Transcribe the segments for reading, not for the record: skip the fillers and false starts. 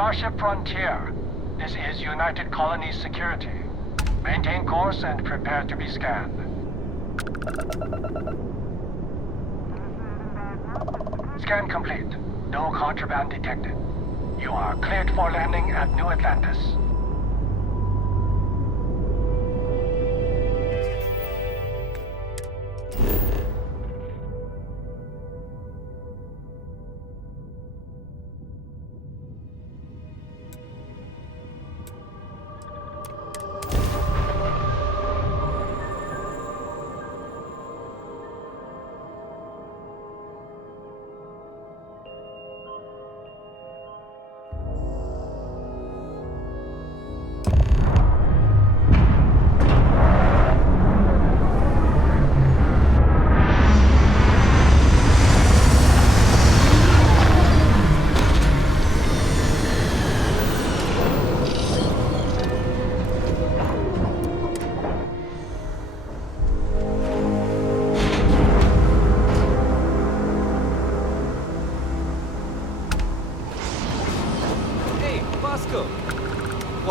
Starship Frontier. This is United Colonies Security. Maintain course and prepare to be scanned. Scan complete. No contraband detected. You are cleared for landing at New Atlantis.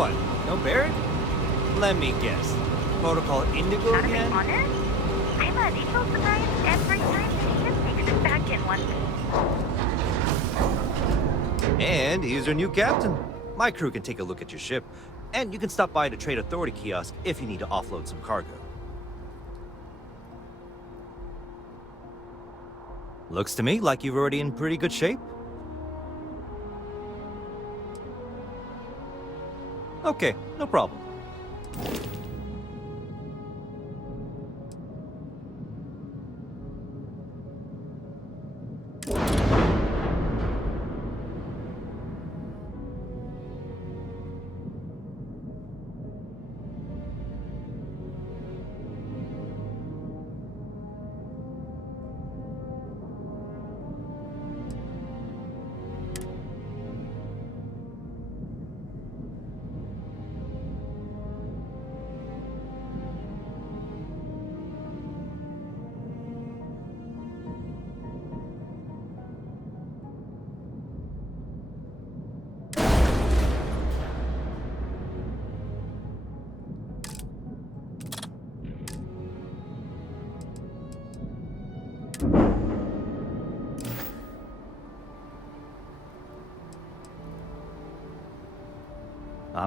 What? No Barrett? Let me guess. Protocol Indigo Gotta be again? honest, I'm a little surprised every time the ship makes it back in one piece. And here's your new captain. My crew can take a look at your ship, and you can stop by the Trade Authority kiosk if you need to offload some cargo. Looks to me like you're already in pretty good shape. Okay, no problem.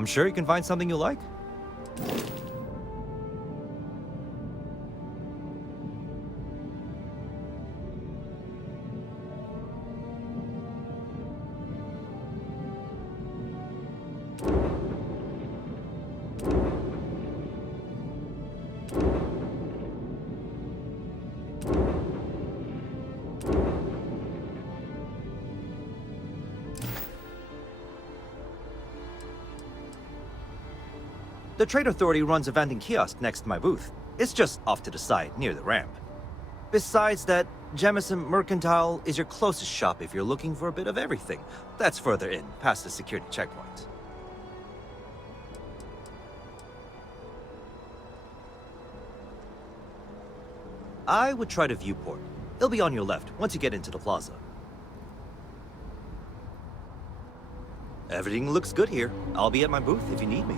I'm sure you can find something you like. The Trade Authority runs a vending kiosk next to my booth. It's just off to the side, near the ramp. Besides that, Jemison Mercantile is your closest shop if you're looking for a bit of everything. That's further in, past the security checkpoint. I would try the viewport. It'll be on your left, once you get into the plaza. Everything looks good here. I'll be at my booth if you need me.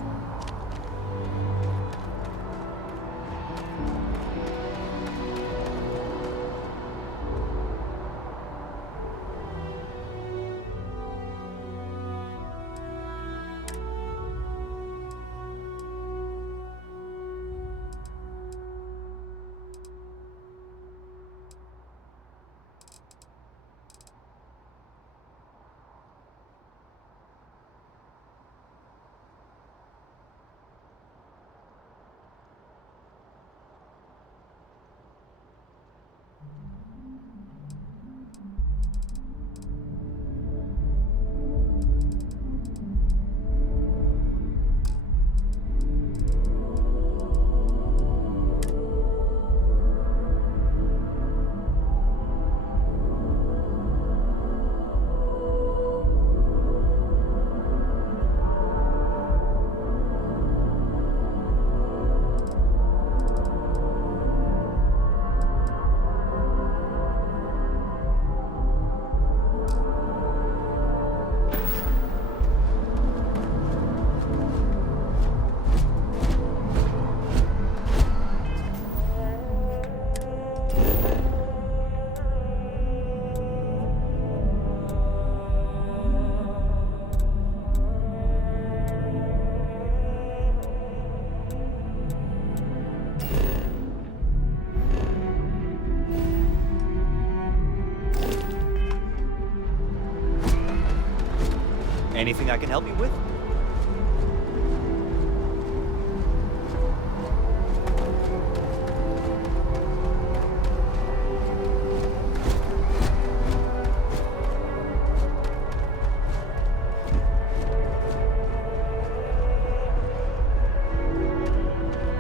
Anything I can help you with?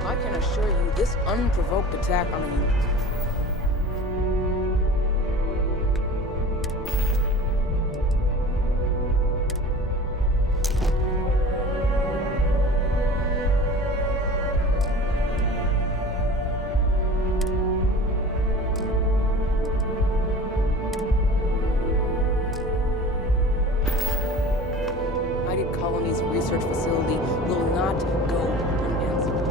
I can assure you, this unprovoked attack on you. United Colonies Research Facility will not go unanswered.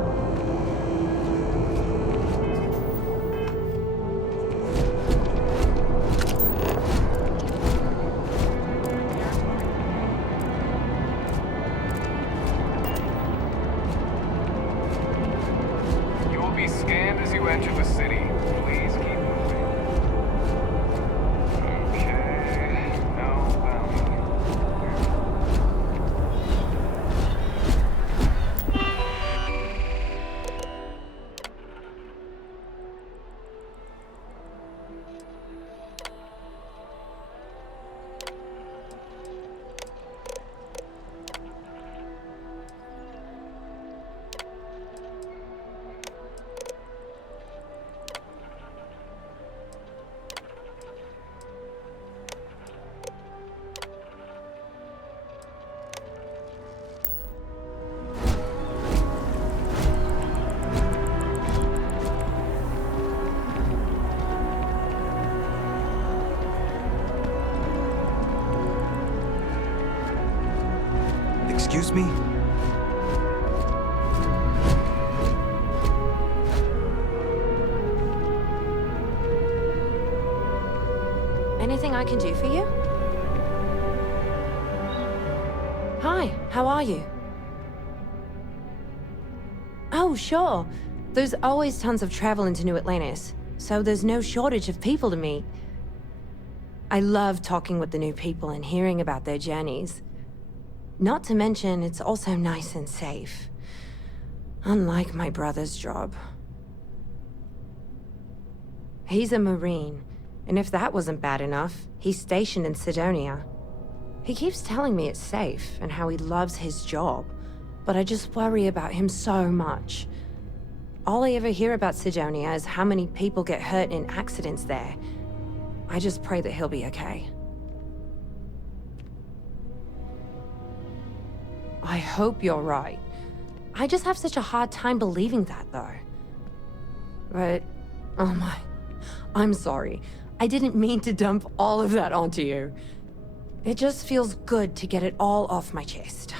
You will be scanned as you enter the city. Please keep moving. Okay. No bounty. Excuse me? Anything I can do for you? Hi, how are you? Oh, sure. There's always tons of travel into New Atlantis, so there's no shortage of people to meet. I love talking with the new people and hearing about their journeys. Not to mention, it's also nice and safe. Unlike my brother's job. He's a Marine, and if that wasn't bad enough, he's stationed in Sidonia. He keeps telling me it's safe and how he loves his job, but I just worry about him so much. All I ever hear about Sidonia is how many people get hurt in accidents there. I just pray that he'll be okay. I hope you're right. I just have such a hard time believing that, though. But, oh my, I'm sorry. I didn't mean to dump all of that onto you. It just feels good to get it all off my chest.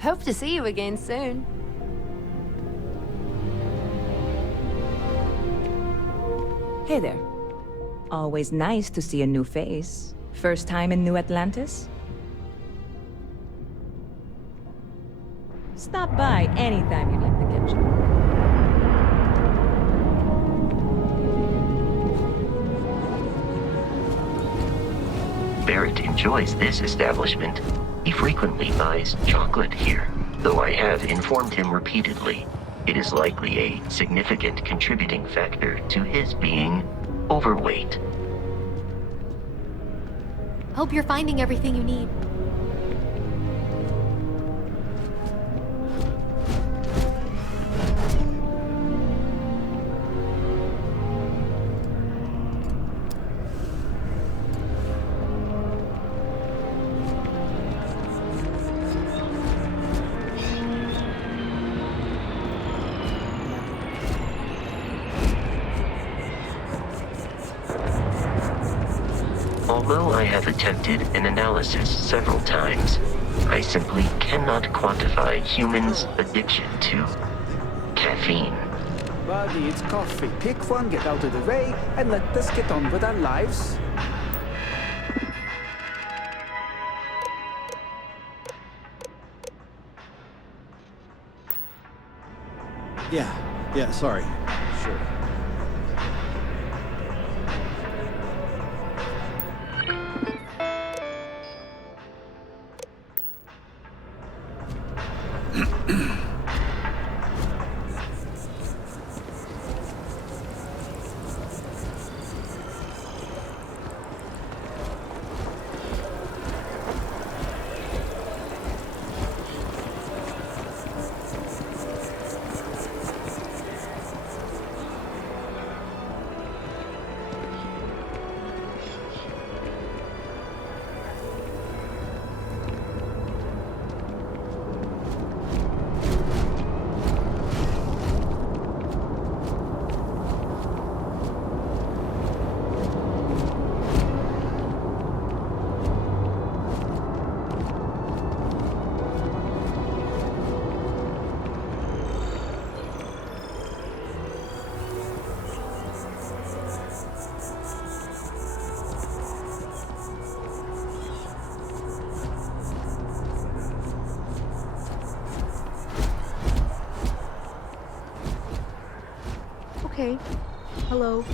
Hope to see you again soon. Hey there. Always nice to see a new face. First time in New Atlantis? Stop by anytime you need the kitchen. Barrett enjoys this establishment. He frequently buys chocolate here, though I have informed him repeatedly it is likely a significant contributing factor to his being overweight. Hope you're finding everything you need. Although I have attempted an analysis several times, I simply cannot quantify humans' addiction to caffeine. Buddy, it's coffee. Pick one, get out of the way, and let us get on with our lives. Yeah, sorry. Sure. Okay. Hello.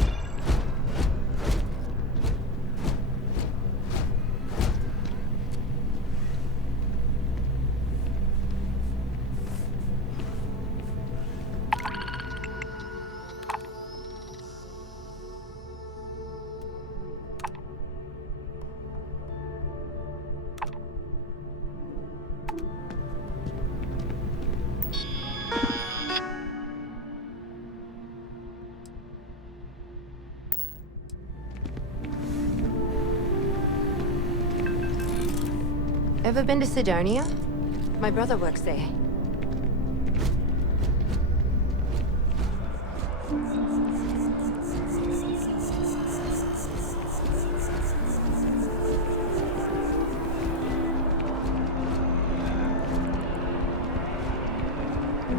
Ever been to Sidonia? My brother works there.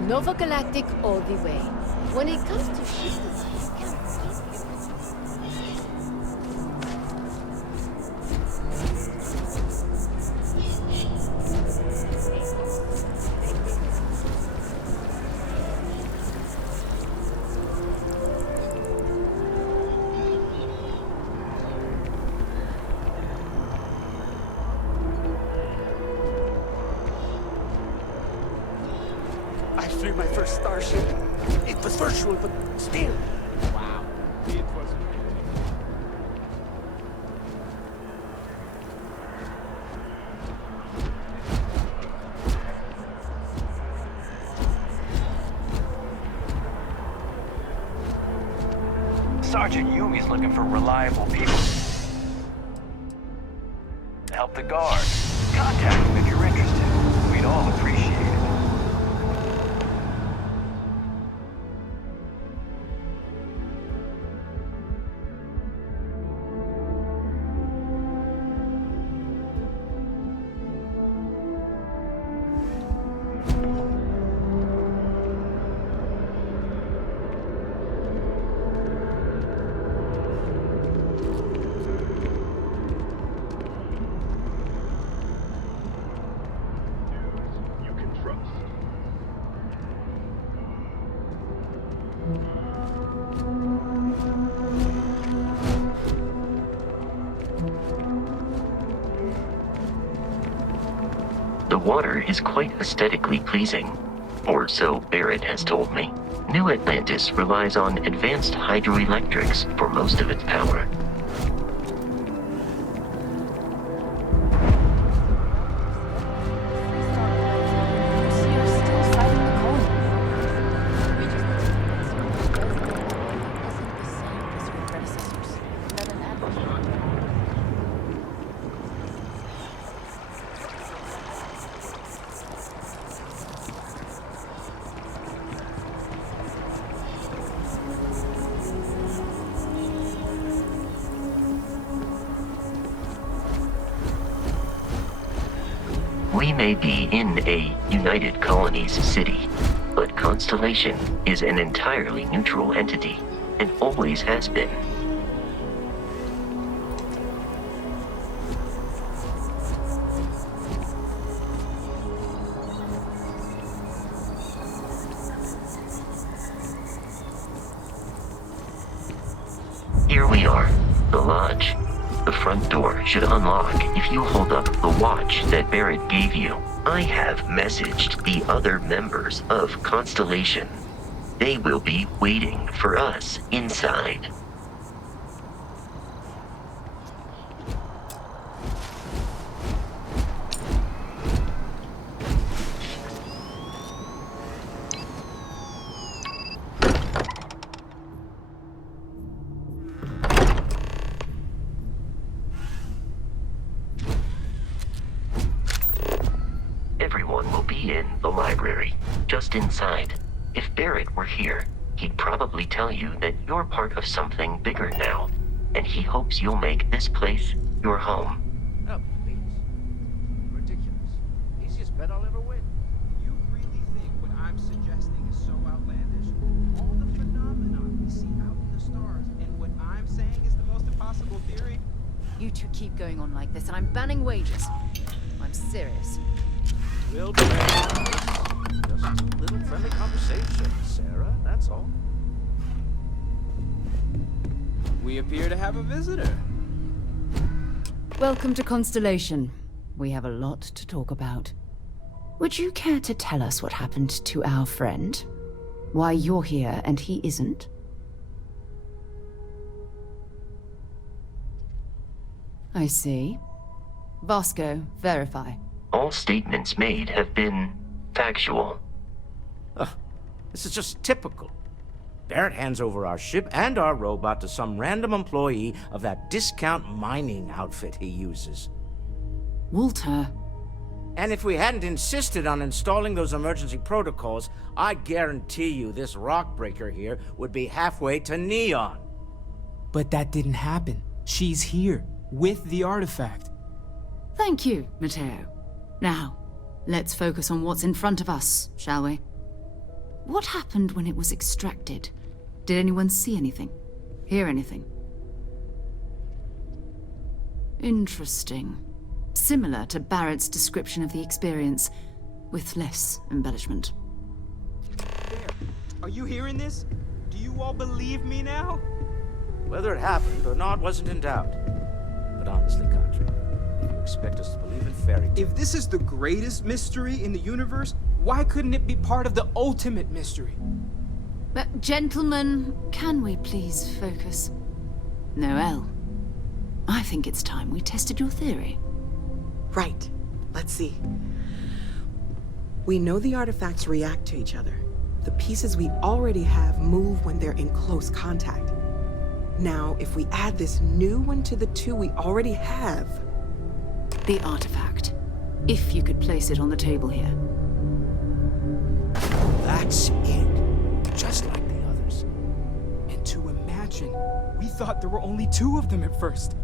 Nova Galactic all the way. When it comes to shipping, I flew my first starship. It was virtual, but still. Wow. It was Sergeant Yumi's looking for reliable people to help the guard. Contact him if you're interested. We'd all appreciate it. The water is quite aesthetically pleasing, or so Barrett has told me. New Atlantis relies on advanced hydroelectrics for most of its power. We may be in a United Colonies city, but Constellation is an entirely neutral entity, and always has been. Here we are, the lodge. The front door should unlock if you hold up the watch that Barrett gave you. I have messaged the other members of Constellation. They will be waiting for us inside. Everyone will be in the library, just inside. If Barrett were here, he'd probably tell you that you're part of something bigger now, and he hopes you'll make this place your home. Oh, please. Ridiculous. Easiest bet I'll ever win. You really think what I'm suggesting is so outlandish? All the phenomenon we see out in the stars, and what I'm saying is the most impossible theory? You two keep going on like this, and I'm banning wages. I'm serious. We'll be just a little friendly conversation, Sarah, that's all. we appear to have a visitor. Welcome to Constellation. We have a lot to talk about. Would you care to tell us what happened to our friend? Why you're here and he isn't? I see. Vasco, verify. All statements made have been factual. This is just typical. Barrett hands over our ship and our robot to some random employee of that discount mining outfit he uses. Walter. And if we hadn't insisted on installing those emergency protocols, I guarantee you this rock breaker here would be halfway to Neon. But that didn't happen. She's here, with the artifact. Thank you, Matteo. Now, let's focus on what's in front of us, shall we? What happened when it was extracted? Did anyone see anything? Hear anything? Interesting. Similar to Barrett's description of the experience, with less embellishment. There. Are you hearing this? Do you all believe me now? Whether it happened or not wasn't in doubt. But honestly, Contra, if you expect us to believe in fairy tales... If this is the greatest mystery in the universe, why couldn't it be part of the ultimate mystery? But gentlemen, can we please focus? Noel, I think it's time we tested your theory. Right. Let's see. We know the artifacts react to each other. The pieces we already have move when they're in close contact. Now, if we add this new one to the two we already have... The artifact. If you could place it on the table here. That's it. Just like the others. And to imagine, we thought there were only 2 of them at first.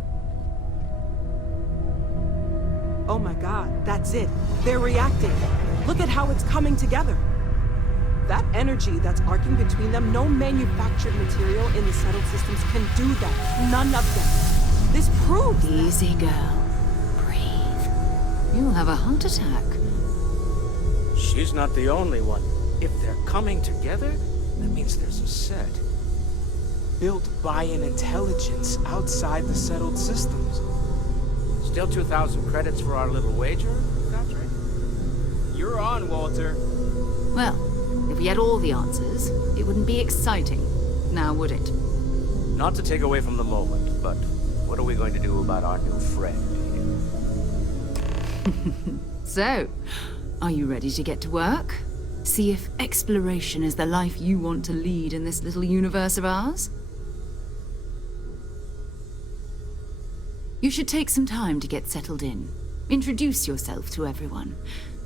Oh my god, that's it. They're reacting. Look at how it's coming together. That energy that's arcing between them, no manufactured material in the settled systems can do that. None of them. This proves Easy, girl. Breathe. You'll have a heart attack. She's not the only one. If they're coming together, that means there's a set. Built by an intelligence outside the settled systems. Still 2,000 credits for our little wager, Contra? You're on, Walter. Well, if we had all the answers, it wouldn't be exciting, now would it? Not to take away from the moment, but what are we going to do about our new friend here? So, are you ready to get to work? See if exploration is the life you want to lead in this little universe of ours? You should take some time to get settled in. Introduce yourself to everyone.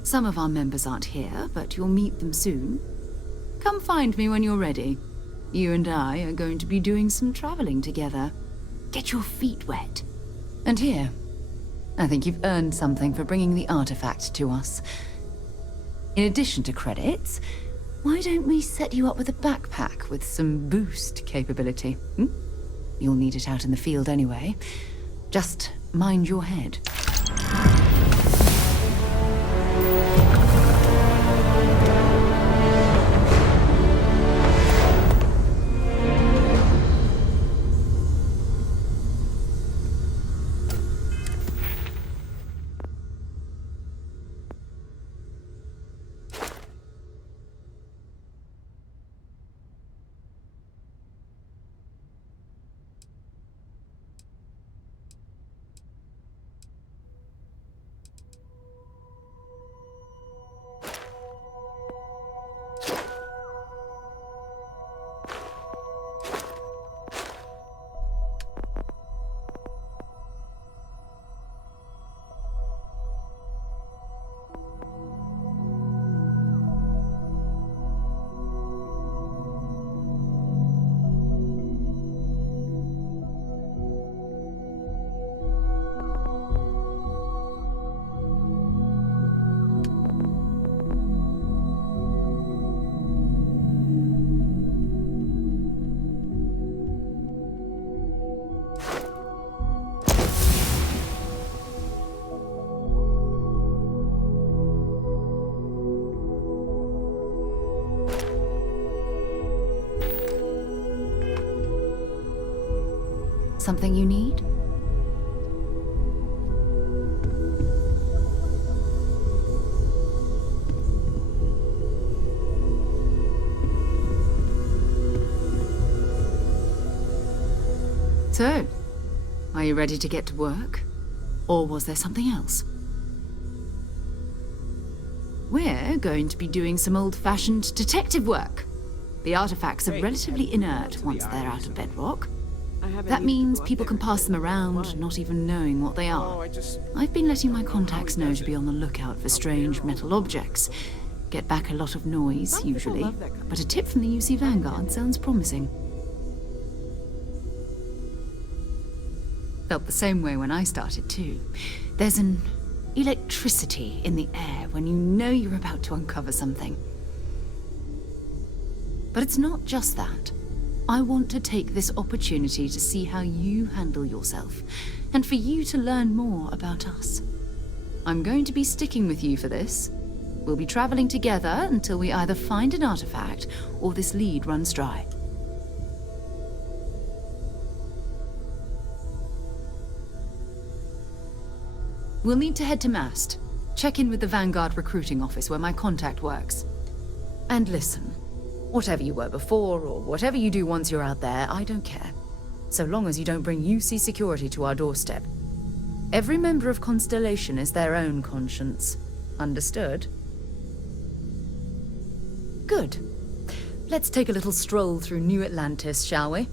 Some of our members aren't here, but you'll meet them soon. Come find me when you're ready. You and I are going to be doing some traveling together. Get your feet wet. And here, I think you've earned something for bringing the artifact to us. In addition to credits, why don't we set you up with a backpack with some boost capability? You'll need it out in the field anyway. Just mind your head. Something you need? So, are you ready to get to work? Or was there something else? We're going to be doing some old-fashioned detective work. The artifacts are relatively inert once they're out of bedrock. That means people can pass them around, not even knowing what they are. I've been letting my contacts know to be on the lookout for strange metal objects. Get back a lot of noise, usually, but a tip from the UC Vanguard sounds promising. Felt the same way when I started too. There's an electricity in the air when you know you're about to uncover something. But it's not just that. I want to take this opportunity to see how you handle yourself, and for you to learn more about us. I'm going to be sticking with you for this. We'll be traveling together until we either find an artifact or this lead runs dry. We'll need to head to Mast. Check in with the Vanguard recruiting office where my contact works. And listen, whatever you were before or whatever you do once you're out there, I don't care. So long as you don't bring UC security to our doorstep. Every member of Constellation is their own conscience. Understood? Good. Let's take a little stroll through New Atlantis, shall we?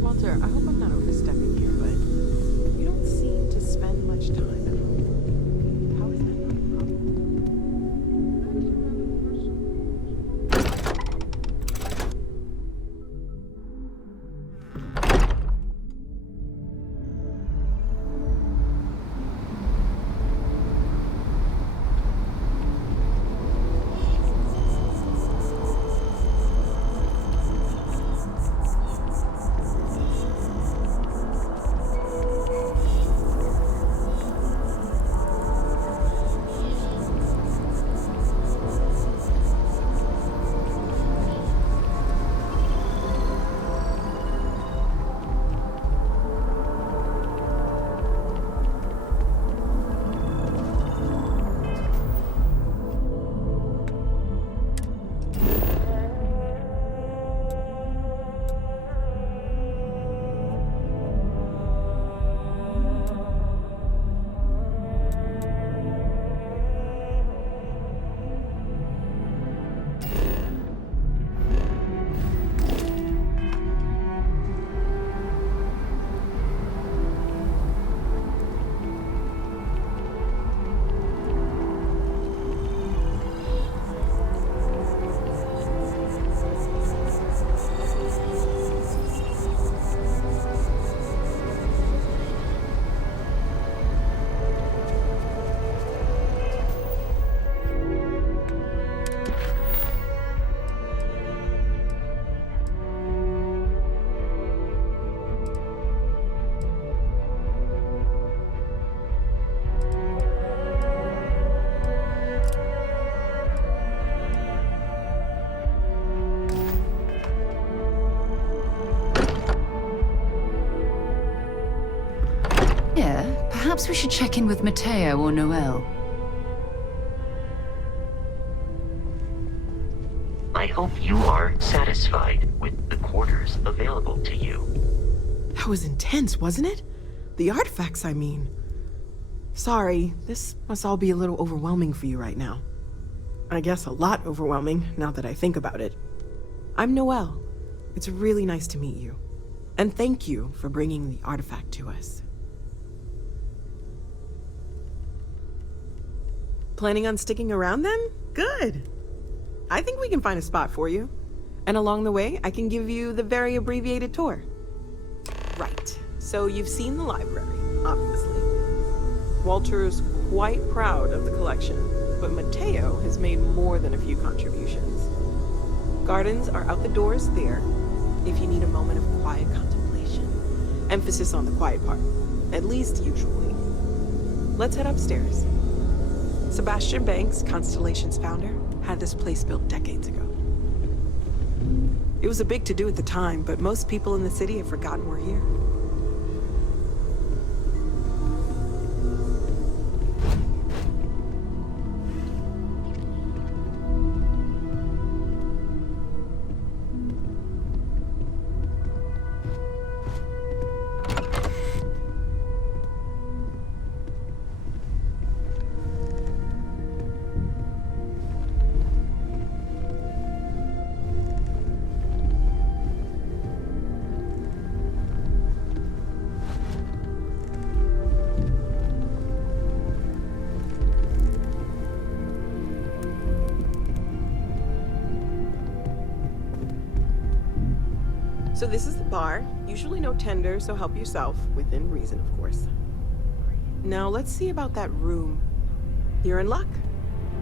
Walter, I hope I'm not overstepping here, but you don't seem to spend much time at home. How is that not a problem? Perhaps we should check in with Matteo or Noel. I hope you are satisfied with the quarters available to you. That was intense, wasn't it? The artifacts, I mean. Sorry, this must all be a little overwhelming for you right now. I guess a lot overwhelming, now that I think about it. I'm Noel. It's really nice to meet you. And thank you for bringing the artifact to us. Planning on sticking around then? Good. I think we can find a spot for you. And along the way, I can give you the very abbreviated tour. Right. So you've seen the library, obviously. Walter's quite proud of the collection, but Matteo has made more than a few contributions. Gardens are out the doors there, if you need a moment of quiet contemplation. Emphasis on the quiet part, at least usually. Let's head upstairs. Sebastian Banks, Constellation's founder, had this place built decades ago. It was a big to-do at the time, but most people in the city have forgotten we're here. So this is the bar. Usually no tender, so help yourself. Within reason, of course. Now let's see about that room. You're in luck.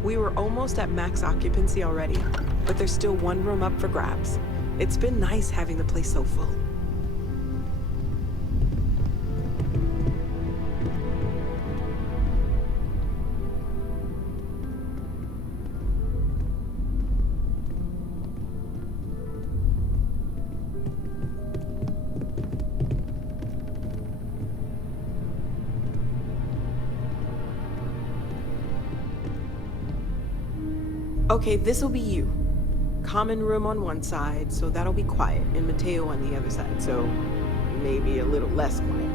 We were almost at max occupancy already, but there's still one room up for grabs. It's been nice having the place so full. Okay, this'll be you. Common room on one side, so that'll be quiet, and Mateo on the other side, so maybe a little less quiet.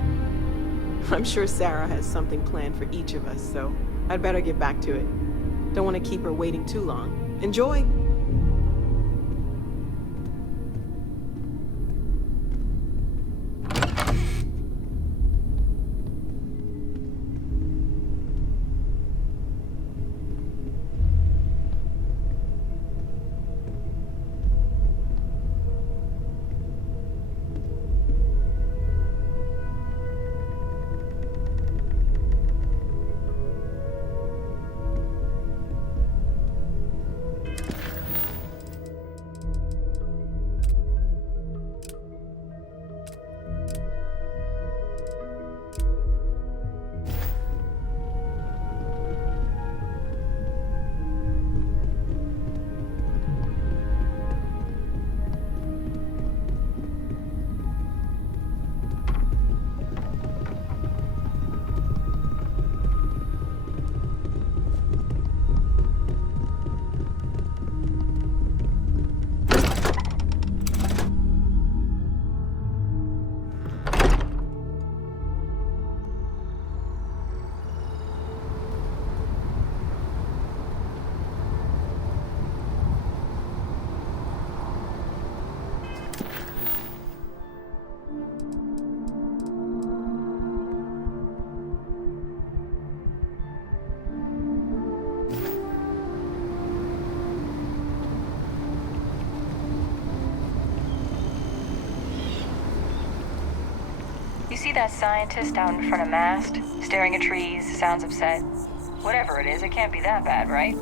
I'm sure Sarah has something planned for each of us, so I'd better get back to it. Don't want to keep her waiting too long. Enjoy! You see that scientist out in front of mast, staring at trees, sounds upset? Whatever it is, it can't be that bad, right?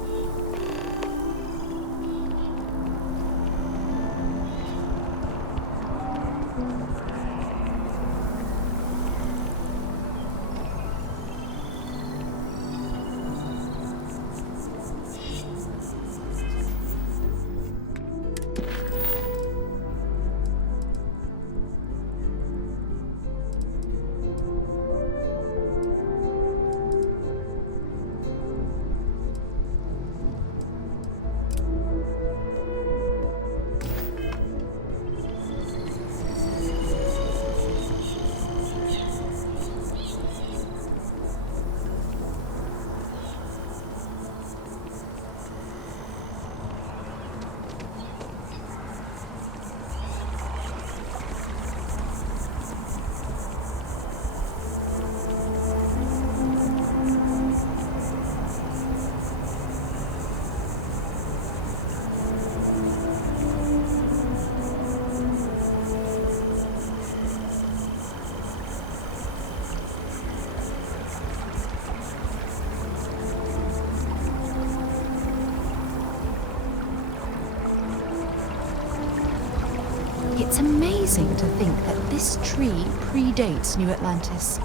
It's amazing to think that this tree predates New Atlantis.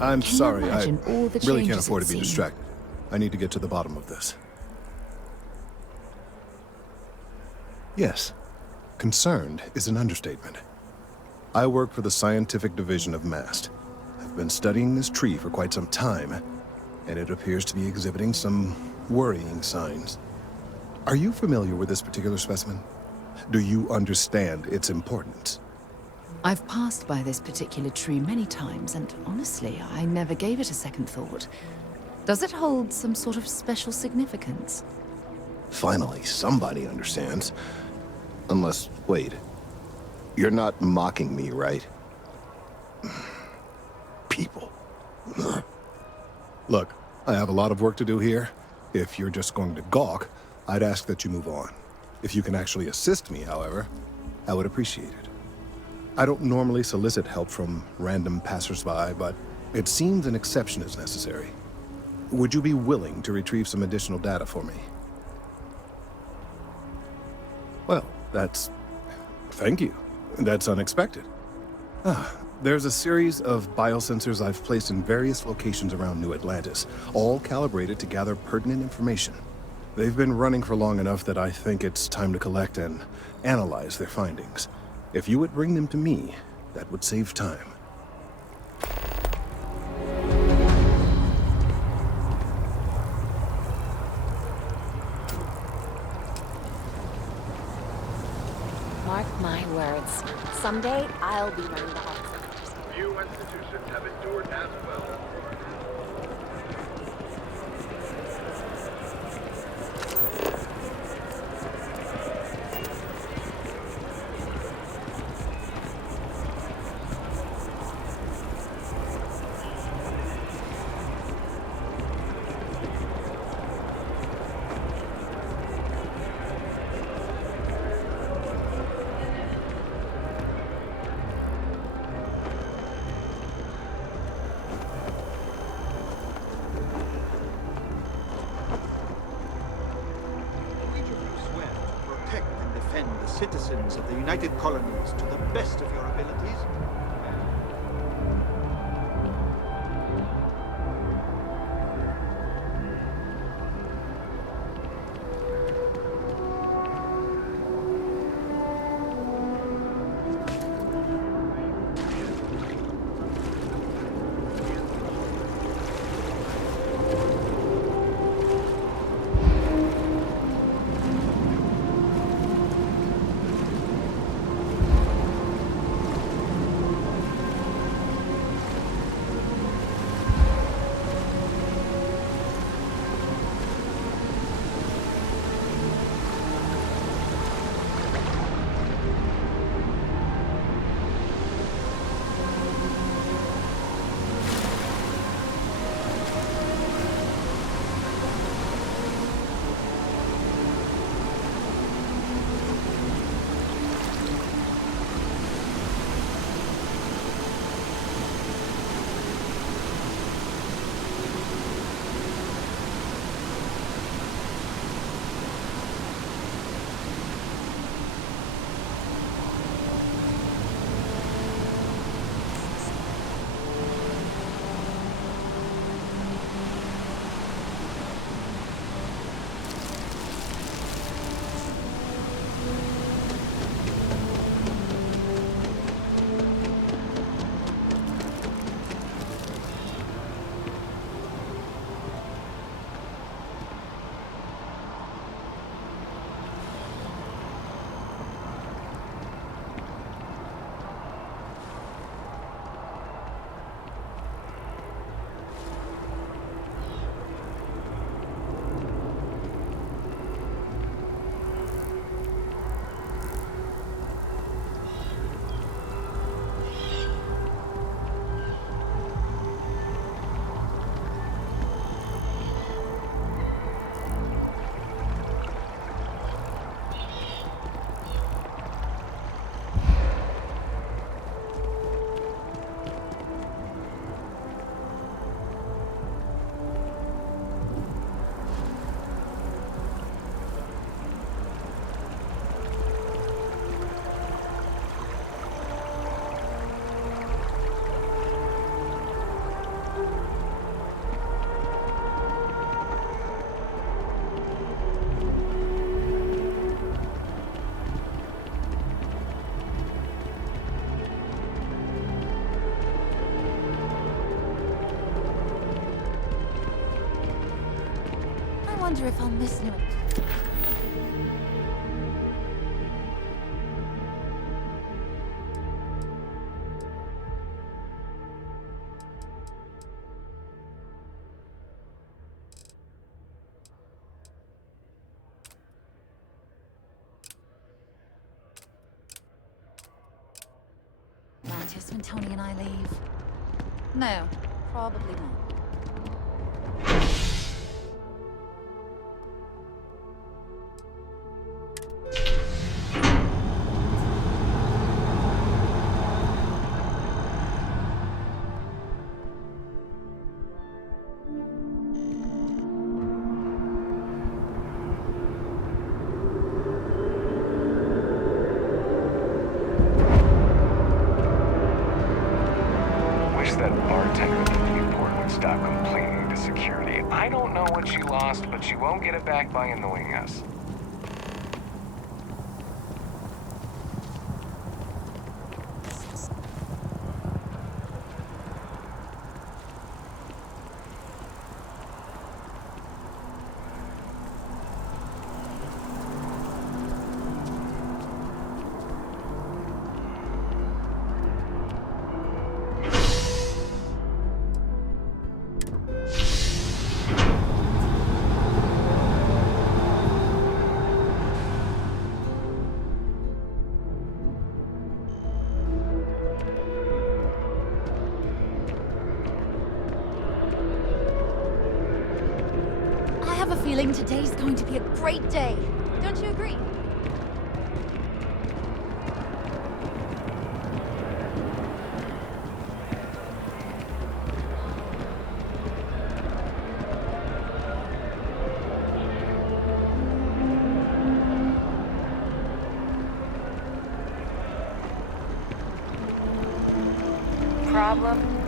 I'm Can you sorry, I imagine all the really can't changes afford it's to be seen? distracted. I need to get to the bottom of this. Yes, concerned is an understatement. I work for the scientific division of MAST. I've been studying this tree for quite some time, and it appears to be exhibiting some worrying signs. Are you familiar with this particular specimen? Do you understand its importance? I've passed by this particular tree many times, and honestly, I never gave it a second thought. Does it hold some sort of special significance? Finally, somebody understands. Unless, wait. You're not mocking me, right? People. Look, I have a lot of work to do here. If you're just going to gawk, I'd ask that you move on. If you can actually assist me, however, I would appreciate it. I don't normally solicit help from random passersby, but it seems an exception is necessary. Would you be willing to retrieve some additional data for me? Well, thank you. That's unexpected. There's a series of biosensors I've placed in various locations around New Atlantis, all calibrated to gather pertinent information. They've been running for long enough that I think it's time to collect and analyze their findings. If you would bring them to me, that would save time. Mark my words. Someday, I'll be running the office. Few institutions have endured as well. Defend the citizens of the United Colonies to the best of your abilities. wonder if I'll miss New. Mantis when Tony and I leave. No, probably not. Wish that bartender at the viewport would stop complaining to security. I don't know what she lost, but she won't get it back by annoying us. I have a feeling today's going to be a great day. Don't you agree? Problem?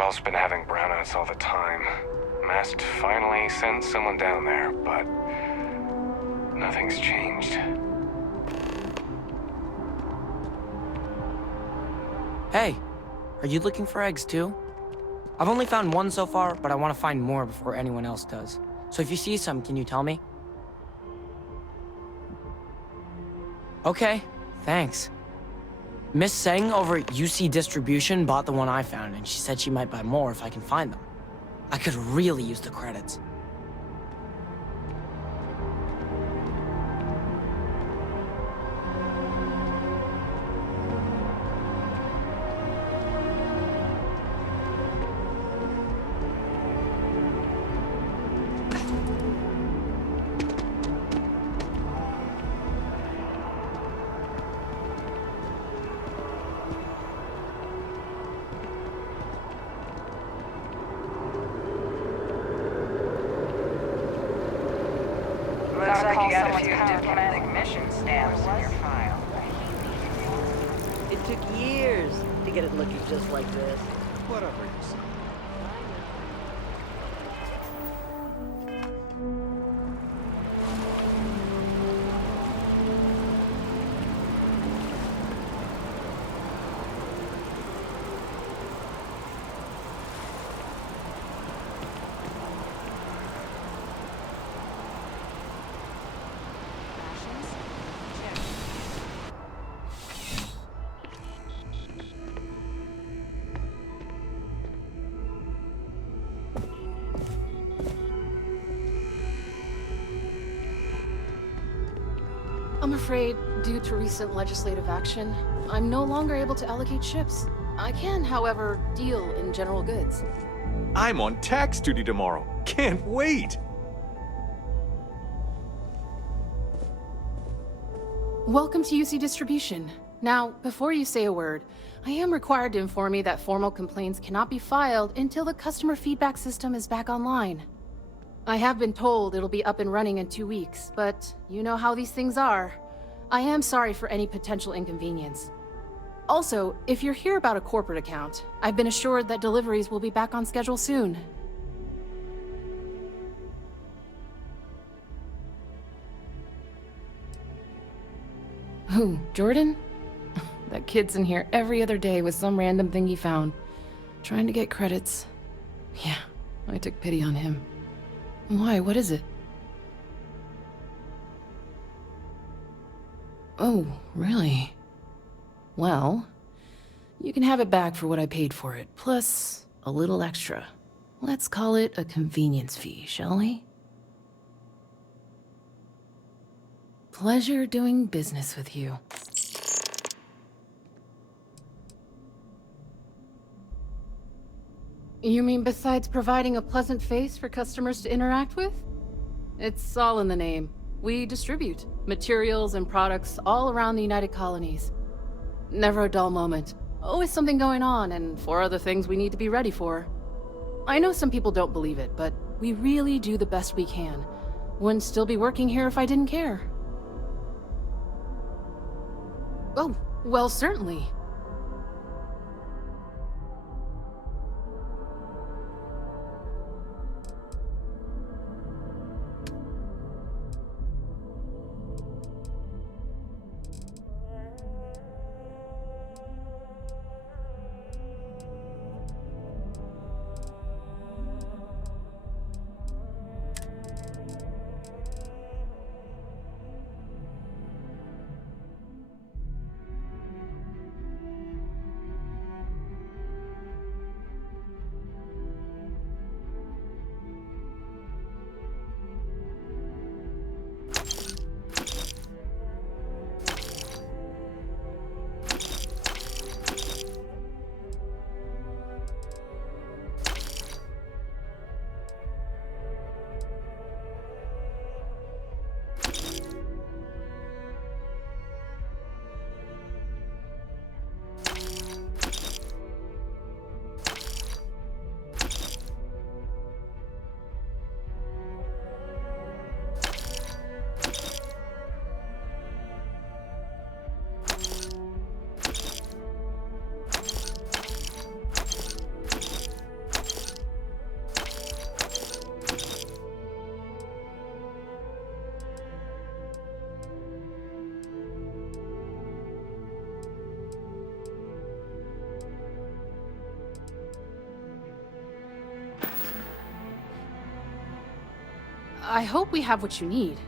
Roswell's been having brownouts all the time. Mast finally sent someone down there, but nothing's changed. Hey, are you looking for eggs too? I've only found one so far, but I want to find more before anyone else does. So if you see some, can you tell me? Okay, thanks. Miss Seng over at UC Distribution bought the one I found, and she said she might buy more if I can find them. I could really use the credits. Looks like you got a few diplomatic mission stamps in your file. It took years to get it looking just like this. Whatever you say. I'm afraid, due to recent legislative action, I'm no longer able to allocate ships. I can, however, deal in general goods. I'm on tax duty tomorrow. Can't wait! Welcome to UC Distribution. Now, before you say a word, I am required to inform you that formal complaints cannot be filed until the customer feedback system is back online. I have been told it'll be up and running in 2 weeks, but you know how these things are. I am sorry for any potential inconvenience. Also, if you're here about a corporate account, I've been assured that deliveries will be back on schedule soon. Who, Jordan? That kid's in here every other day with some random thing he found, trying to get credits. Yeah, I took pity on him. Why? What is it? Oh, really? Well, you can have it back for what I paid for it, plus a little extra. Let's call it a convenience fee, shall we? Pleasure doing business with you. You mean besides providing a pleasant face for customers to interact with? It's all in the name. We distribute materials and products all around the United Colonies. Never a dull moment. Always something going on and 4 other things we need to be ready for. I know some people don't believe it, but we really do the best we can. Wouldn't still be working here if I didn't care. Oh, well, certainly. I hope we have what you need.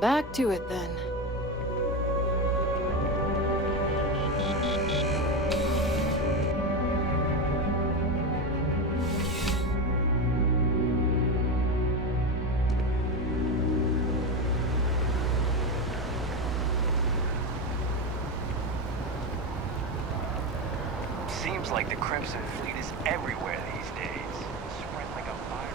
Back to it then. Seems like the Crimson Fleet is everywhere these days. Spread like a virus.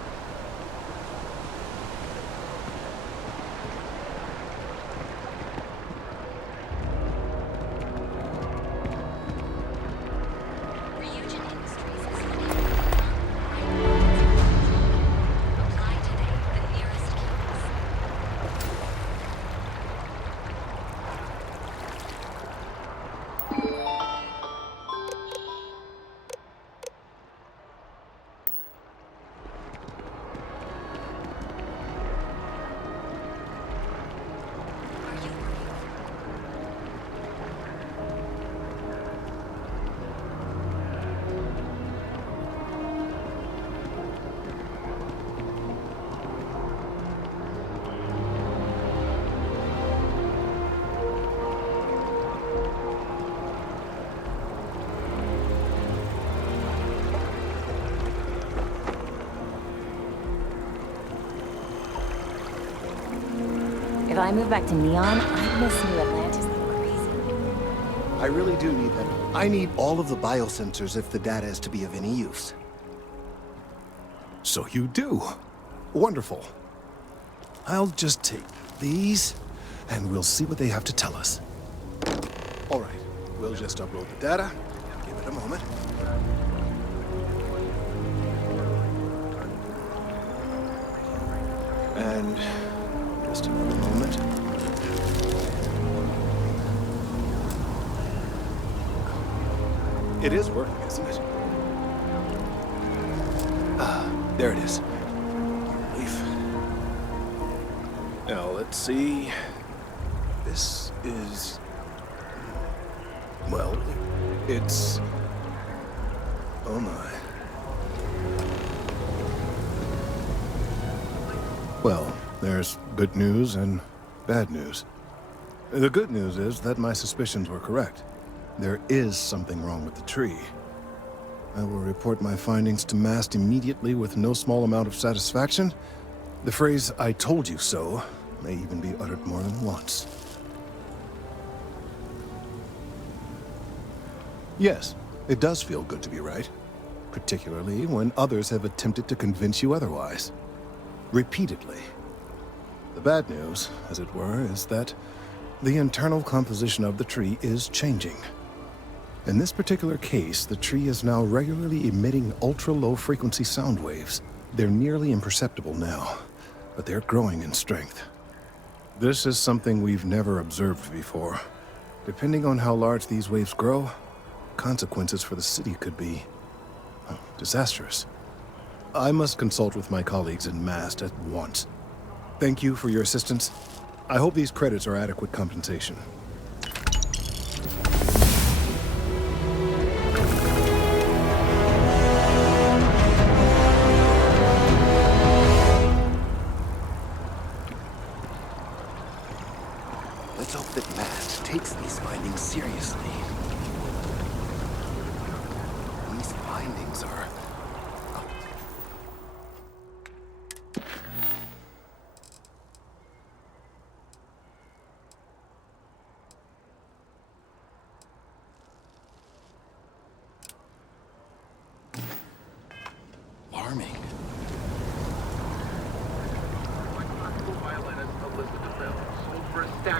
If I move back to Neon, I miss New Atlantis like crazy. I really do need that. I need all of the biosensors if the data is to be of any use. So you do. Wonderful. I'll just take these, and we'll see what they have to tell us. All right, we'll just upload the data. Give it a moment. And just another moment. It is working, isn't it? Ah, there it is. Relief. Now, let's see. This is... well, it's... oh my. Well, there's good news and bad news. The good news is that my suspicions were correct. There is something wrong with the tree. I will report my findings to MAST immediately with no small amount of satisfaction. The phrase, "I told you so," may even be uttered more than once. Yes, it does feel good to be right. Particularly when others have attempted to convince you otherwise. Repeatedly. The bad news, as it were, is that the internal composition of the tree is changing. In this particular case, the tree is now regularly emitting ultra-low frequency sound waves. They're nearly imperceptible now, but they're growing in strength. This is something we've never observed before. Depending on how large these waves grow, consequences for the city could be disastrous. I must consult with my colleagues in MAST at once. Thank you for your assistance. I hope these credits are adequate compensation. Let's hope that MAST takes these findings seriously.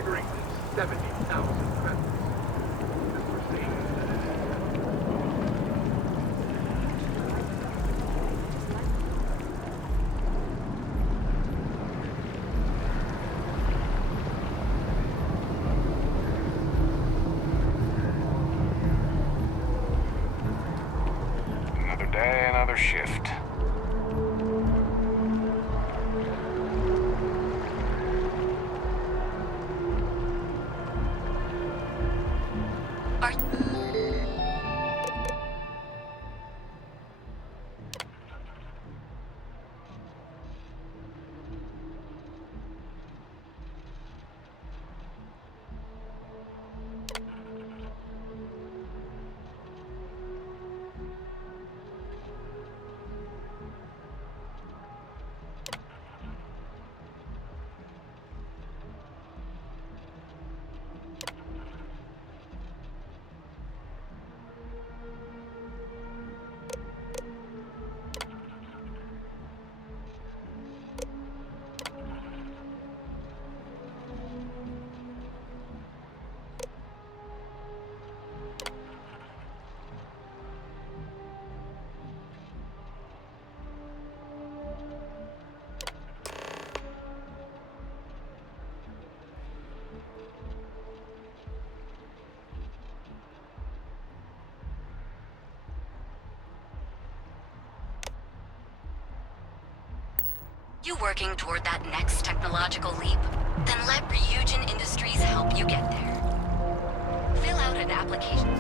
triggering 70,000 credits. This precision that it is. Another day, another shift. You working toward that next technological leap? Then let Ryujin Industries help you get there. Fill out an application.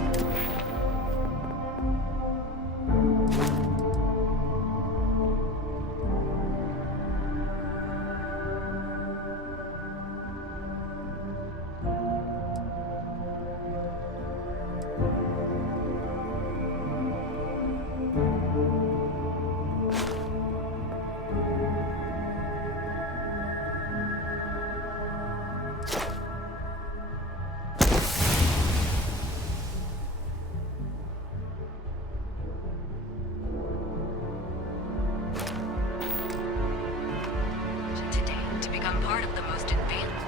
Part of the most advanced.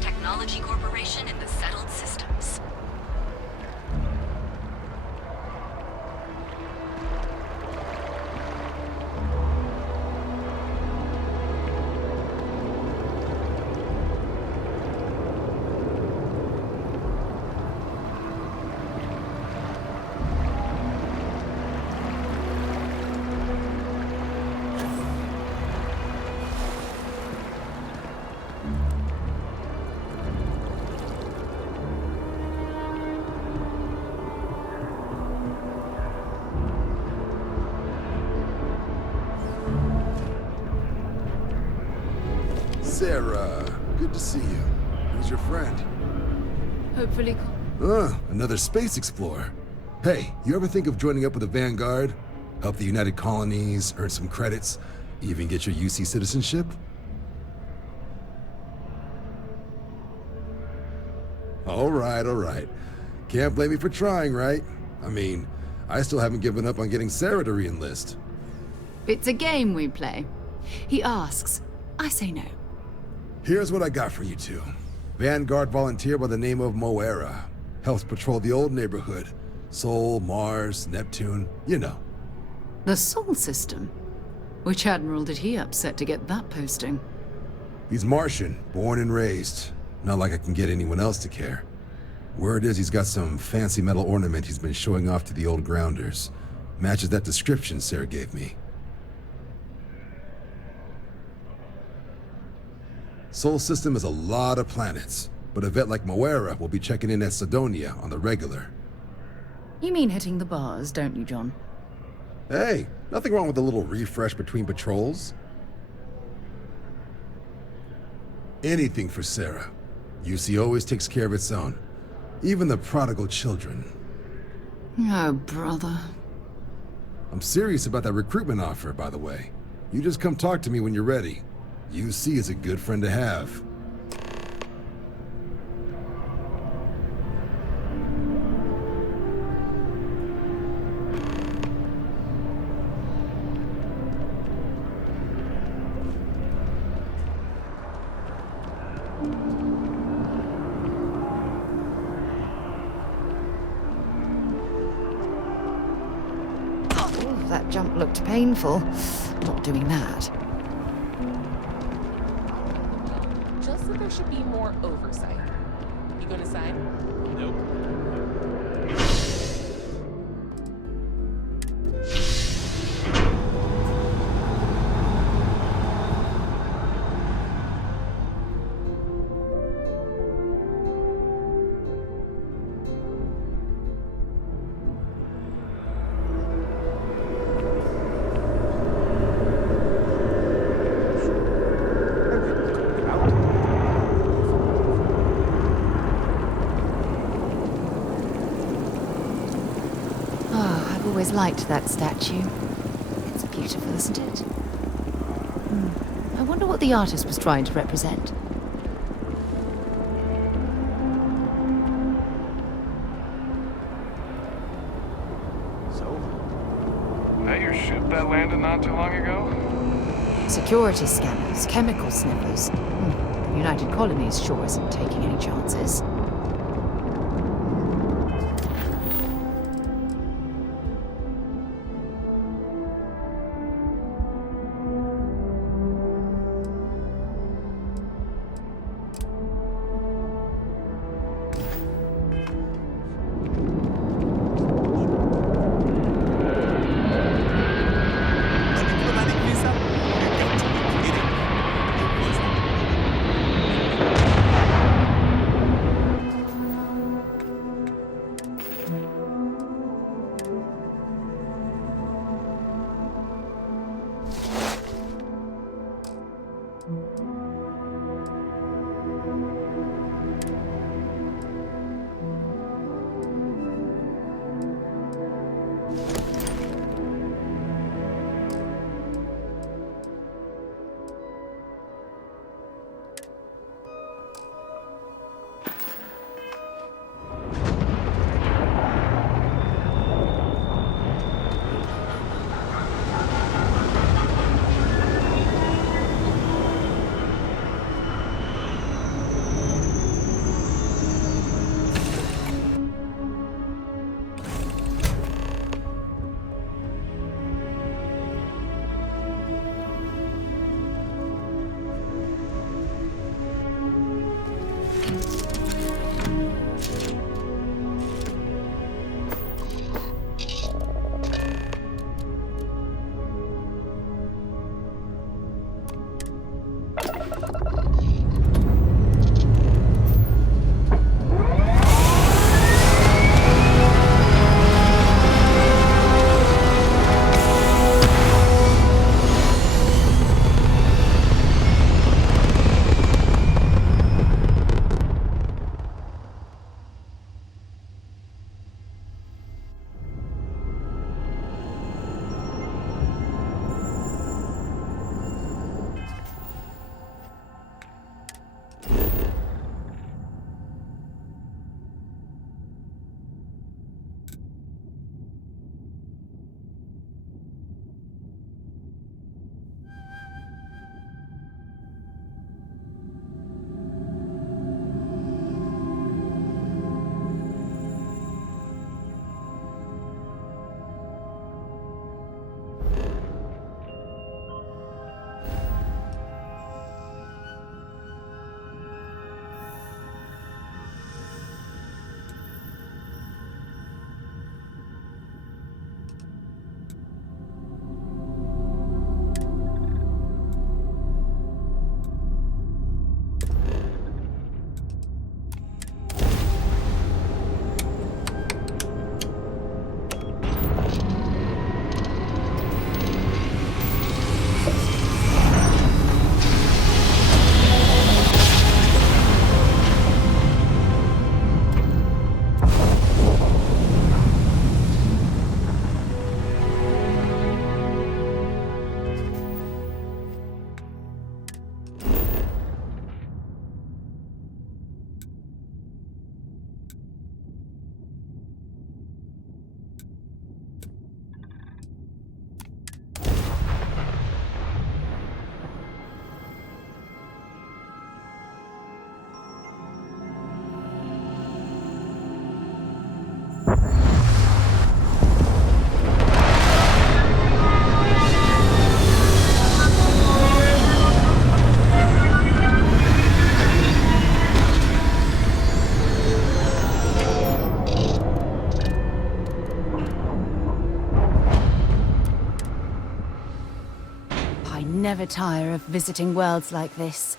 Technology Corporation in the settled systems. Sarah, good to see you. Who's your friend? Hopefully. Another space explorer. Hey, you ever think of joining up with the Vanguard? Help the United Colonies, earn some credits, even get your UC citizenship? All right. Can't blame me for trying, right? I mean, I still haven't given up on getting Sarah to re-enlist. It's a game we play. He asks, I say no. Here's what I got for you two. Vanguard volunteer by the name of Moera. Helps patrol the old neighborhood. Sol, Mars, Neptune, you know. The Sol system? Which admiral did he upset to get that posting? He's Martian, born and raised. Not like I can get anyone else to care. Word is he's got some fancy metal ornament he's been showing off to the old grounders. Matches that description Sarah gave me. Sol system is a lot of planets, but a vet like Moera will be checking in at Sidonia on the regular. You mean hitting the bars, don't you, John? Hey, nothing wrong with a little refresh between patrols. Anything for Sarah. UC always takes care of its own. Even the prodigal children. Oh, brother. I'm serious about that recruitment offer, by the way. You just come talk to me when you're ready. UC is a good friend to have. looked painful. Not doing that. Just that there should be more oversight. You gonna sign? Nope. I've always liked that statue. It's beautiful, isn't it? I wonder what the artist was trying to represent. So, that your ship that landed not too long ago? Security scanners, chemical sniffers. The United Colonies sure isn't taking any chances. never tire of visiting worlds like this.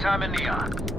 Time in Neon.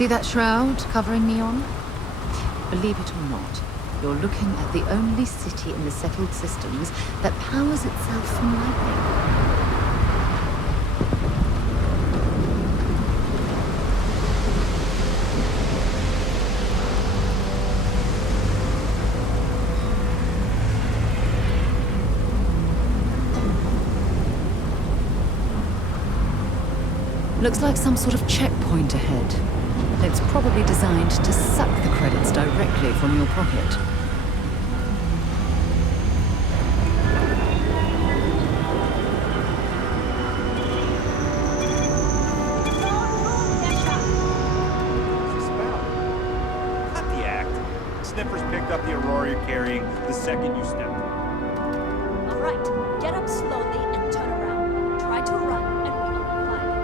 See that shroud covering Neon? Believe it or not, you're looking at the only city in the settled systems that powers itself from lightning. Looks like some sort of checkpoint ahead. It's probably designed to suck the credits directly from your pocket. Cut the act. Sniffers picked up the Aurora you're carrying the second you stepped in. All right, get up slowly and turn around. Try to run and we will find you.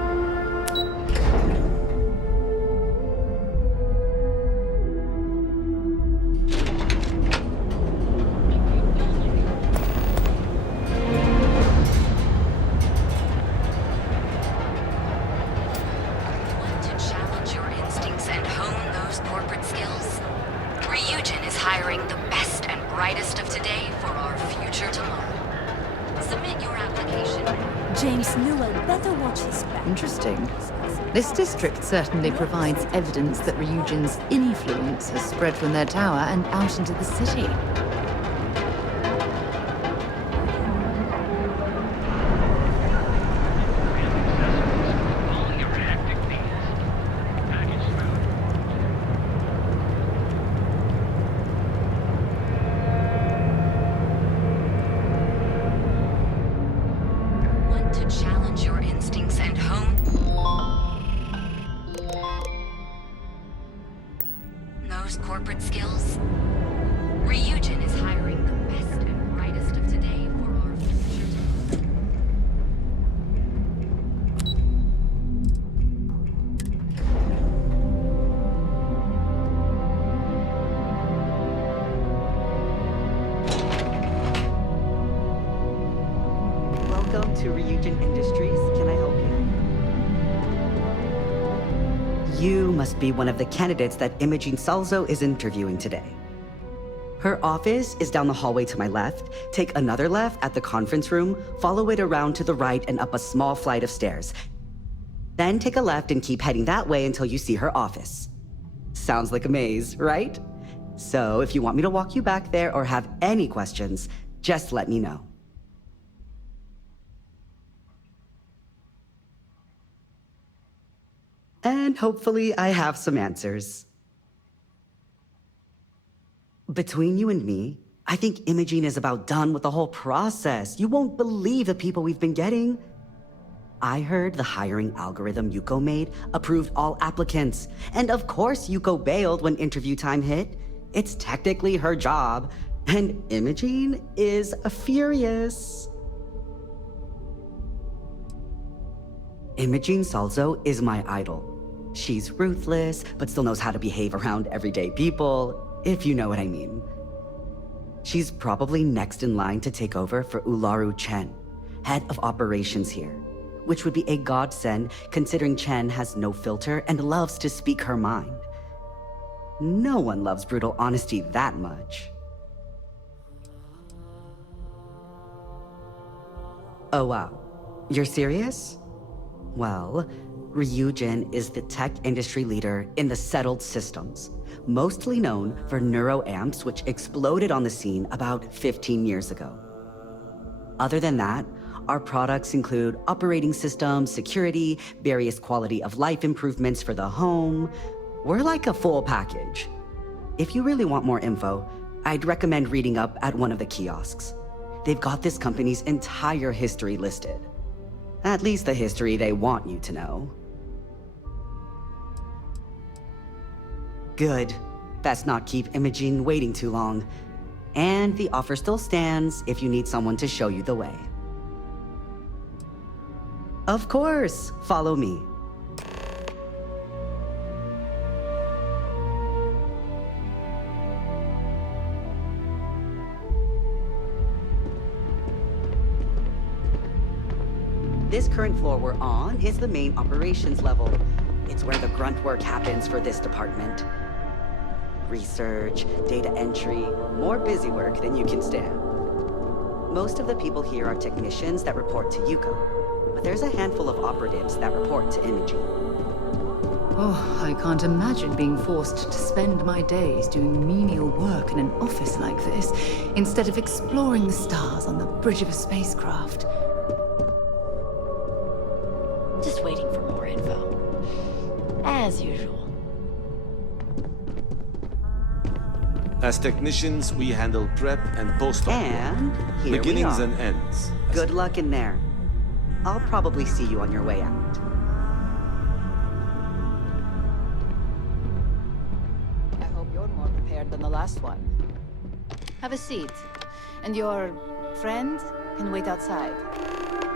Want to challenge your instincts and hone those corporate skills? Ryujin is hiring the best and brightest of today for our future tomorrow. Submit your application. James Newell better watch his back. Interesting. This district certainly provides evidence that Ryujin's influence has spread from their tower and out into the city. those corporate skills? Ryujin is hiring the best and brightest of today for our future tomorrow. Welcome to Ryujin Industries. Can I help you? You must be one of the candidates that Imogene Salzo is interviewing today. Her office is down the hallway to my left. Take another left at the conference room, follow it around to the right and up a small flight of stairs. Then take a left and keep heading that way until you see her office. Sounds like a maze, right? So if you want me to walk you back there or have any questions, just let me know. And hopefully I have some answers. Between you and me, I think Imogene is about done with the whole process. You won't believe the people we've been getting. I heard the hiring algorithm Yuko made approved all applicants. And of course Yuko bailed when interview time hit. It's technically her job. And Imogene is furious. Imogene Salzo is my idol. She's ruthless, but still knows how to behave around everyday people, if you know what I mean. She's probably next in line to take over for Ularu Chen, head of operations here, which would be a godsend considering Chen has no filter and loves to speak her mind. No one loves brutal honesty that much. Oh wow, you're serious? Well, Ryujin is the tech industry leader in the settled systems, mostly known for neuroamps, which exploded on the scene about 15 years ago. Other than that, our products include operating systems, security, various quality of life improvements for the home. We're like a full package. If you really want more info, I'd recommend reading up at one of the kiosks. They've got this company's entire history listed. At least the history they want you to know. Good. Best not keep Imogene waiting too long. And the offer still stands if you need someone to show you the way. Of course, follow me. This current floor we're on is the main operations level. It's where the grunt work happens for this department. Research, data entry, more busy work than you can stand. Most of the people here are technicians that report to Yuko, but there's a handful of operatives that report to Imogene. Oh, I can't imagine being forced to spend my days doing menial work in an office like this, instead of exploring the stars on the bridge of a spacecraft. Just waiting for more info. As usual. As technicians, we handle prep and post-op And work, here beginnings we are. and ends. Good luck in there. I'll probably see you on your way out. I hope you're more prepared than the last one. Have a seat. And your friend can wait outside.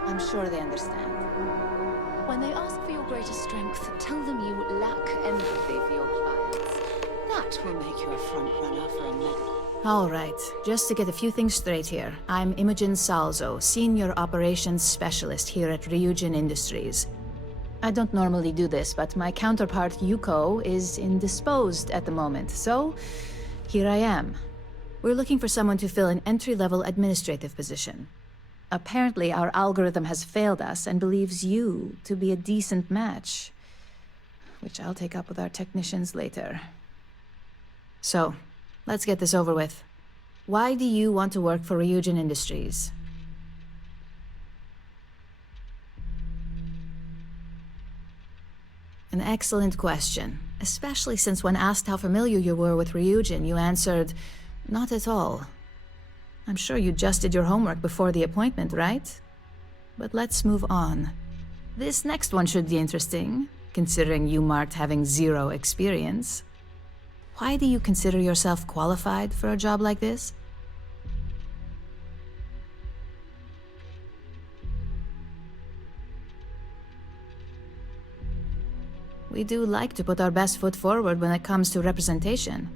I'm sure they understand. When they ask for your greatest strength, tell them you lack empathy for your clients. That will make you a front runner for a medal. All right, just to get a few things straight here. I'm Imogene Salzo, Senior Operations Specialist here at Ryujin Industries. I don't normally do this, but my counterpart Yuko is indisposed at the moment, so here I am. We're looking for someone to fill an entry-level administrative position. Apparently, our algorithm has failed us and believes you to be a decent match, which I'll take up with our technicians later. So, let's get this over with. Why do you want to work for Ryujin Industries? An excellent question, especially since when asked how familiar you were with Ryujin, you answered, not at all. I'm sure you just did your homework before the appointment, right? But let's move on. This next one should be interesting, considering you marked having 0 experience. Why do you consider yourself qualified for a job like this? We do like to put our best foot forward when it comes to representation.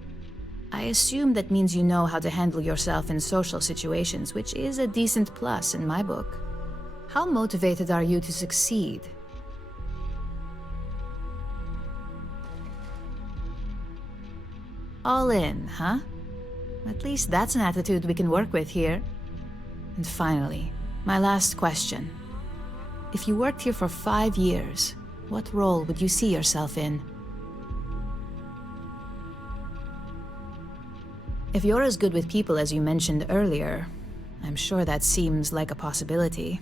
I assume that means you know how to handle yourself in social situations, which is a decent plus in my book. How motivated are you to succeed? All in, huh? At least that's an attitude we can work with here. And finally, my last question. If you worked here for 5 years, what role would you see yourself in? If you're as good with people as you mentioned earlier, I'm sure that seems like a possibility.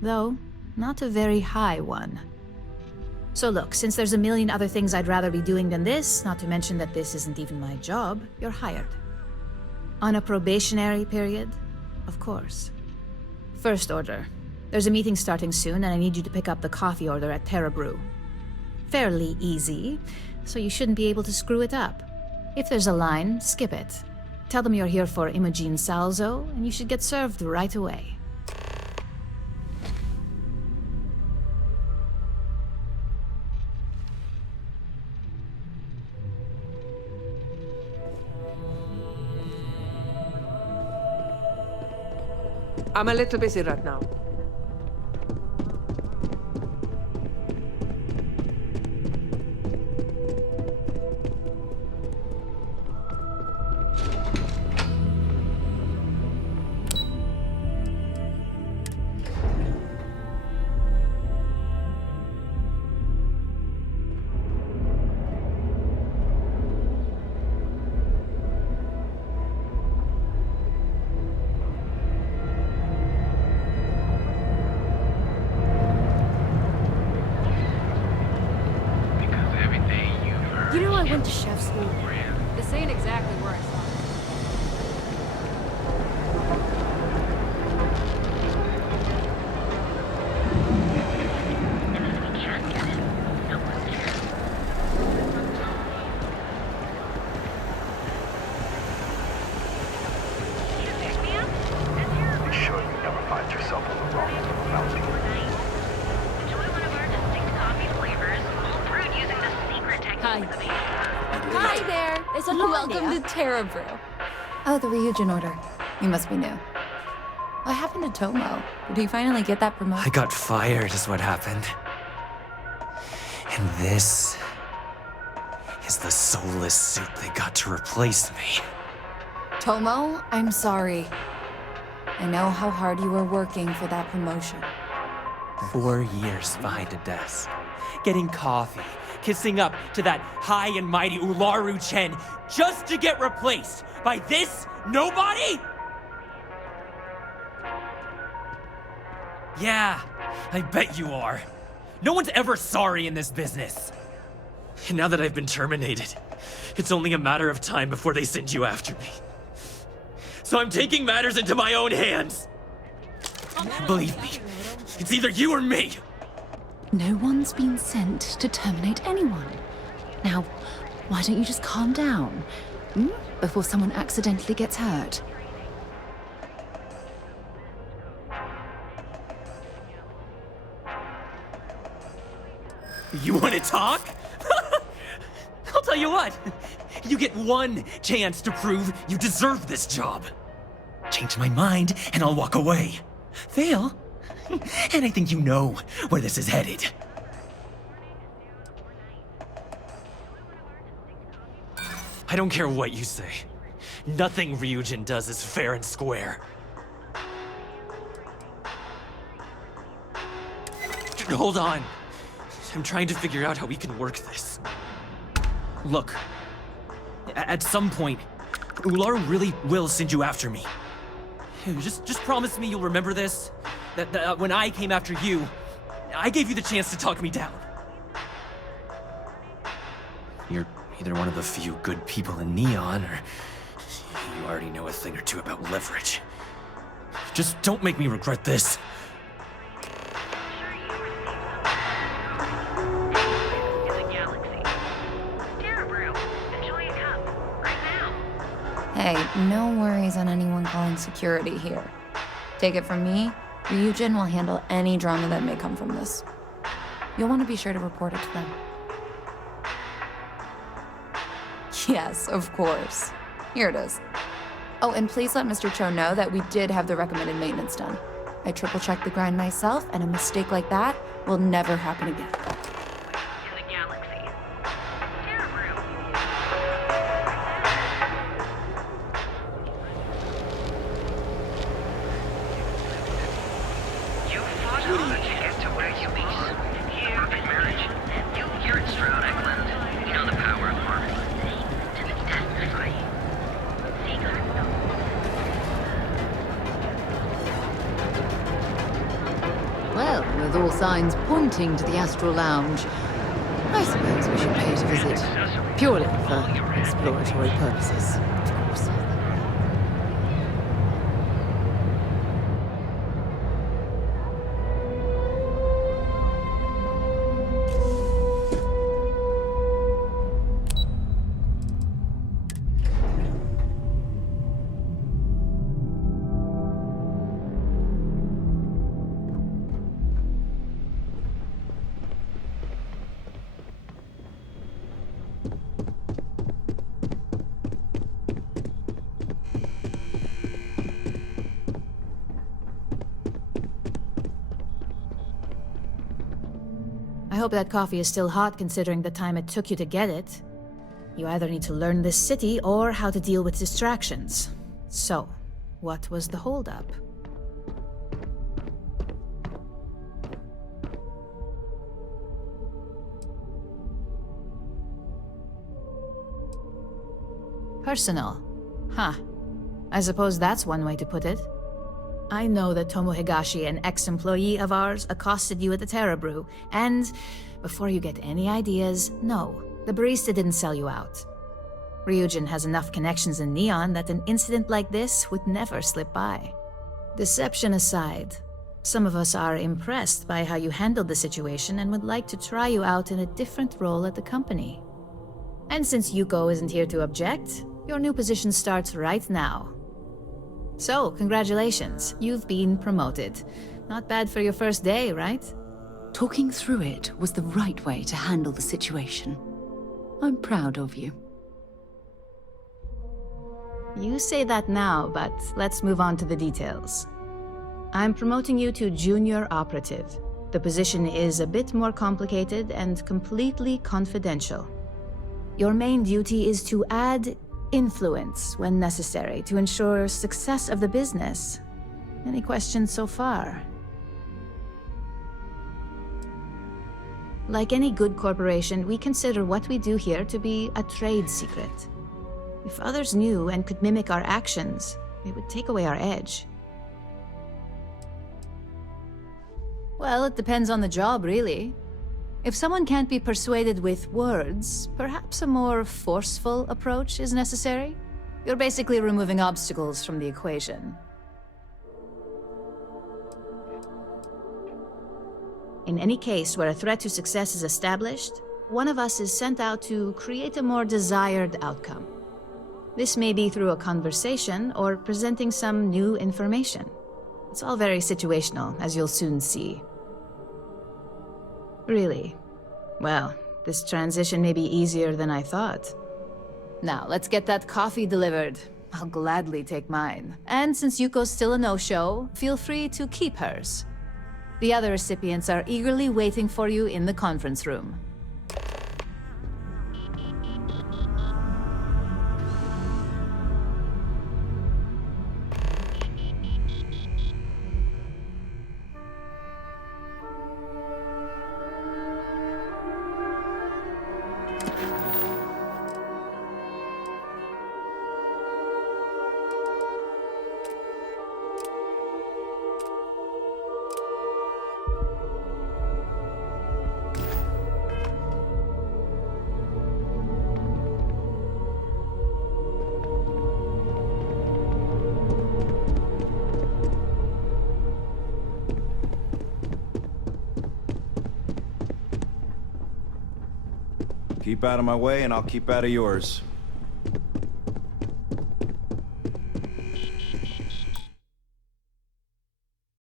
Though, not a very high one. So look, since there's a million other things I'd rather be doing than this, not to mention that this isn't even my job, you're hired. On a probationary period, of course. First order. There's a meeting starting soon, and I need you to pick up the coffee order at Terra Brew. Fairly easy, so you shouldn't be able to screw it up. If there's a line, skip it. Tell them you're here for Imogen Salzo, and you should get served right away. I'm a little busy right now. I went to chef school. This ain't exactly where I thought. Be sure you never find yourself on the wrong end of a mountain. Hi there! There's a Welcome to Terra Brew. Oh, the Ryujin order. You must be new. What happened to Tomo? Did he finally get that promotion? I got fired is what happened. And this is the soulless suit they got to replace me. Tomo, I'm sorry. I know how hard you were working for that promotion. 4 years behind a desk, getting coffee, kissing up to that high and mighty Ularu Chen just to get replaced by this nobody? Yeah, I bet you are. No one's ever sorry in this business. And now that I've been terminated, it's only a matter of time before they send you after me. So I'm taking matters into my own hands. Believe me, it's either you or me. No one's been sent to terminate anyone. Now, why don't you just calm down, before someone accidentally gets hurt? You want to talk? I'll tell you what. You get one chance to prove you deserve this job. Change my mind, and I'll walk away. Fail, and I think you know where this is headed. I don't care what you say. Nothing Ryujin does is fair and square. Hold on. I'm trying to figure out how we can work this. Look, at some point, Ularu really will send you after me. Just promise me you'll remember this. That when I came after you, I gave you the chance to talk me down. You're either one of the few good people in Neon, or you already know a thing or two about leverage. Just don't make me regret this. Hey, no worries on anyone calling security here. Take it from me, Ryujin will handle any drama that may come from this. You'll want to be sure to report it to them. Yes, of course. Here it is. Oh, and please let Mr. Cho know that we did have the recommended maintenance done. I triple-checked the grind myself, and a mistake like that will never happen again. Well, with all signs pointing to the Astral Lounge, I suppose we should pay it a visit. Purely for exploratory purposes, of course. I hope that coffee is still hot considering the time it took you to get it. You either need to learn this city or how to deal with distractions. So, what was the holdup? Personal. Huh. I suppose that's one way to put it. I know that Tomo Higashi, an ex-employee of ours, accosted you at the Terra Brew, and before you get any ideas, no, the barista didn't sell you out. Ryujin has enough connections in Neon that an incident like this would never slip by. Deception aside, some of us are impressed by how you handled the situation and would like to try you out in a different role at the company. And since Yuko isn't here to object, your new position starts right now. So, congratulations, you've been promoted. Not bad for your first day, right? Talking through it was the right way to handle the situation. I'm proud of you. You say that now, but let's move on to the details. I'm promoting you to Junior Operative. The position is a bit more complicated and completely confidential. Your main duty is to add influence when necessary to ensure success of the business. Any questions so far? Like any good corporation, we consider what we do here to be a trade secret. If others knew and could mimic our actions, it would take away our edge. Well, it depends on the job, really. If someone can't be persuaded with words, perhaps a more forceful approach is necessary. You're basically removing obstacles from the equation. In any case where a threat to success is established, one of us is sent out to create a more desired outcome. This may be through a conversation or presenting some new information. It's all very situational, as you'll soon see. Really? Well, this transition may be easier than I thought. Now, let's get that coffee delivered. I'll gladly take mine. And since Yuko's still a no-show, feel free to keep hers. The other recipients are eagerly waiting for you in the conference room. Keep out of my way and I'll keep out of yours.